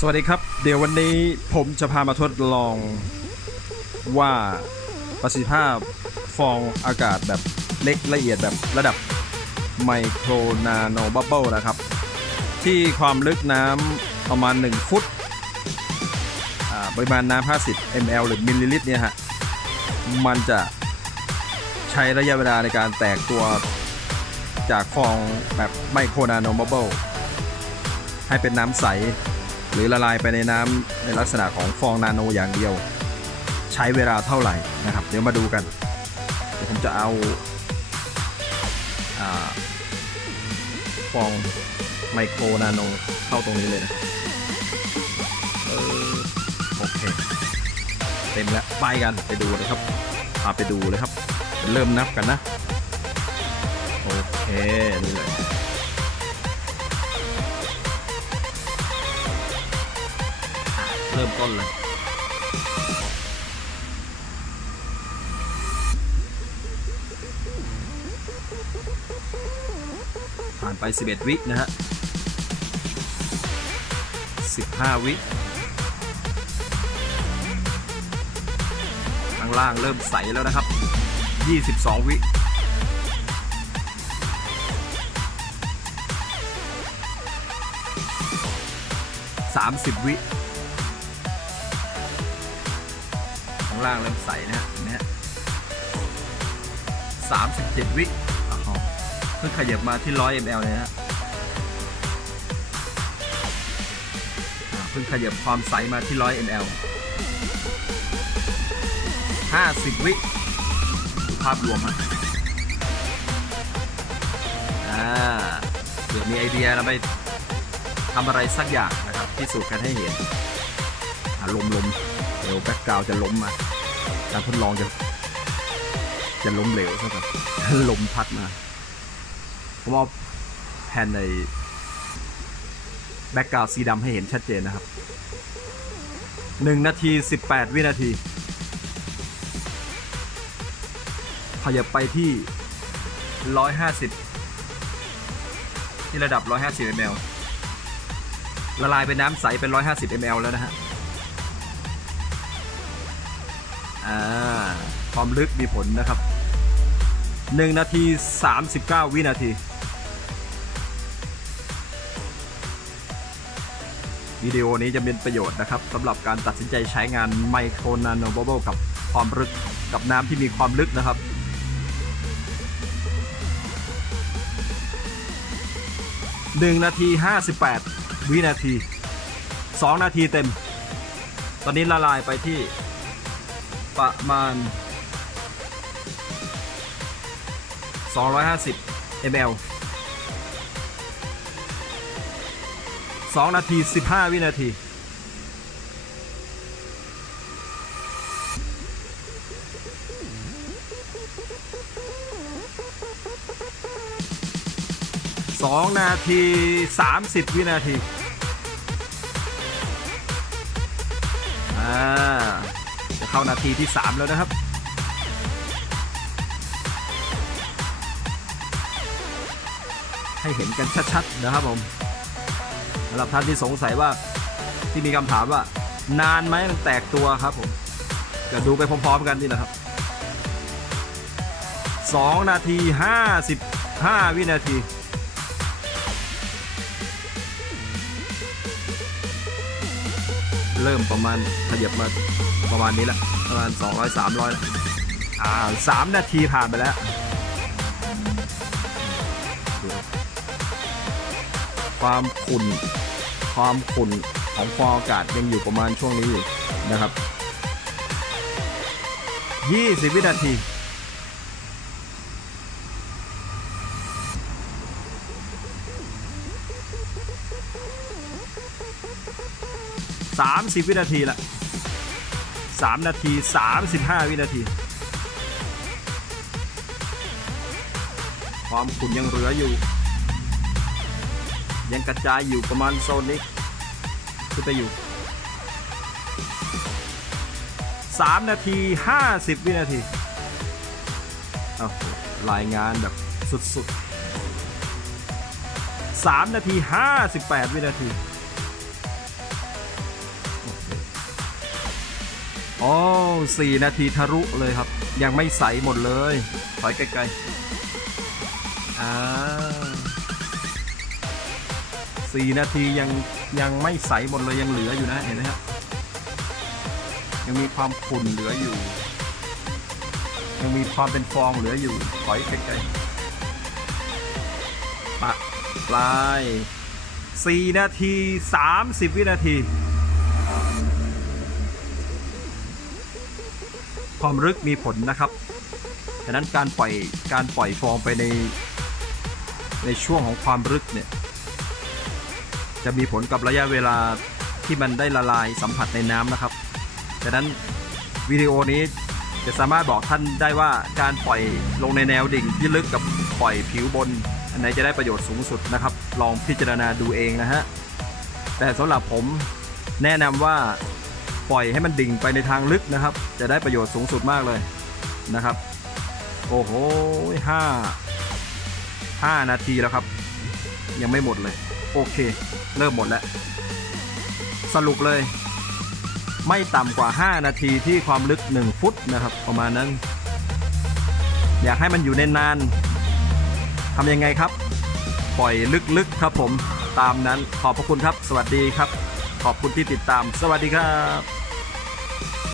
สวัสดีครับ เดี๋ยววันนี้ผมจะพามาทดลองว่าประสิทธิภาพฟองอากาศแบบเล็กละเอียดแบบระดับไมโครนาโนบับเบิลนะครับ ที่ความลึกน้ำประมาณ 1 ฟุตปริมาณน้ำ50 ml หรือมิลลิลิตรเนี่ยฮะ มันจะใช้ระยะเวลาในการแตกตัวจากฟองแบบไมโครนาโนบับเบิลให้เป็นน้ำใส หรือละลายไปในน้ำในลักษณะของฟองนาโนอย่างเดียว ใช้เวลาเท่าไหร่นะครับ เดี๋ยวมาดูกัน เดี๋ยวผมจะเอาอาฟองไมโครนาโนเข้าตรงนี้เลยนะโอเค เต็มแล้วไปกันไปดูเลยครับพาไปดูเลยครับ เริ่มนับกันนะ โอเค นี่เลย เริ่มต้นเลยผ่านไป 11 วินะฮะ 15 วิ ข้างล่างเริ่มใสแล้วนะครับ 22 วิ30วิางล่างเริ่มใสนะฮะเนไหมฮะสามสิบเจ็ดวิเพิ่งขยับมาที่ร้อย ml เลยนะฮะเพิ่งขยับความใสมาที่ร้อย ml ห้าสิบวิภาพรวมฮะอ่าเผื่อมีไอเดียเราไปทำอะไรสักอย่างนะครับพิสูจน์กันให้เห็นอาลมลม เดี๋ยวแบ็กกราวจะล้มมาการทดลองจะ จะล้มเหลวซะก่อนลมพัดมาผมเอาแผ่นในแบ็กกราวสีดำให้เห็นชัดเจนนะครับ1นาที18วินาทีขยับไปที่ 150 ที่ระดับ 150 ml ละลายเป็นน้ำใสเป็น 150 ml แล้วนะฮะ อ่าความลึกมีผลนะครับ 1 นาที 39 วินาที วิดีโอนี้จะเป็นประโยชน์นะครับสำหรับการตัดสินใจใช้งานไมโครนาโนบับเบิลกับความลึกกับน้ำที่มีความลึกนะครับ1นาที58วินาที2นาทีเต็ม ตอนนี้ละลายไปที่ ประมาณ 250 ml 2 นาที 15 วินาที 2 นาที 30 วินาที อ่า จะเข้านาทีที่ 3 แล้วนะครับ ให้เห็นกันชัดๆนะครับผมสำหรับท่านที่สงสัยว่าที่มีคำถามว่า นานไหมมันแตกตัวครับผมก็ดูไปพร้อมๆกันนี่แหละครับ 2 นาที 55 วินาทีเริ่มประมาณขยับมา ประมาณนี้แหละประมาณ 200 300แล้วอ่า3นาทีผ่านไปแล้วความขุ่นความขุ่นของฟองอากาศยังอยู่ประมาณช่วงนี้อยู่นะครับ 20 วินาที30วินาทีละ 3 นาที 35 วินาที ความขุ่นยังเหลืออยู่ ยังกระจายอยู่ประมาณโซนนี้ขึ้นไปอยู่ 3 นาที 50 วินาทีโอ้โหรายงานแบบสุดๆ 3 นาที 58 วินาที โอ้สี่นาทีทะลุเลยครับ ยังไม่ใสหมดเลย ถอยไกลๆอ่าสี่นาทียังยังไม่ใสหมดเลยยังเหลืออยู่นะเห็นไหมครับยังมีความขุ่นเหลืออยู่ ยังมีความเป็นฟองเหลืออยู่ถอยไกลๆปะปลายสี่นาทีสามสิบวินาที ความลึกมีผลนะครับดังนั้นการปล่อยการปล่อยฟองไปในในช่วงของความลึกเนี่ยจะมีผลกับระยะเวลาที่มันได้ละลายสัมผัสในน้ำนะครับดังนั้นวิดีโอนี้จะสามารถบอกท่านได้ว่าการปล่อยลงในแนวดิ่งที่ลึกกับปล่อยผิวบนอันไหนจะได้ประโยชน์สูงสุดนะครับ ลองพิจารณาดูเองนะฮะแต่สำหรับผมแนะนำว่า ปล่อยให้มันดิ่งไปในทางลึกนะครับ จะได้ประโยชน์สูงสุดมากเลยนะครับ โอ้โหห้าห้านาทีแล้วครับ ยังไม่หมดเลย โอเค เริ่มหมดแล้ว สรุปเลย ไม่ต่ำกว่า 5 นาทีที่ความลึก 1 ฟุตนะครับ ประมาณนั้น อยากให้มันอยู่ในนานทำยังไงครับ ปล่อยลึกๆครับผมตามนั้นขอบพระคุณครับ สวัสดีครับ ขอบคุณที่ติดตาม สวัสดีครับ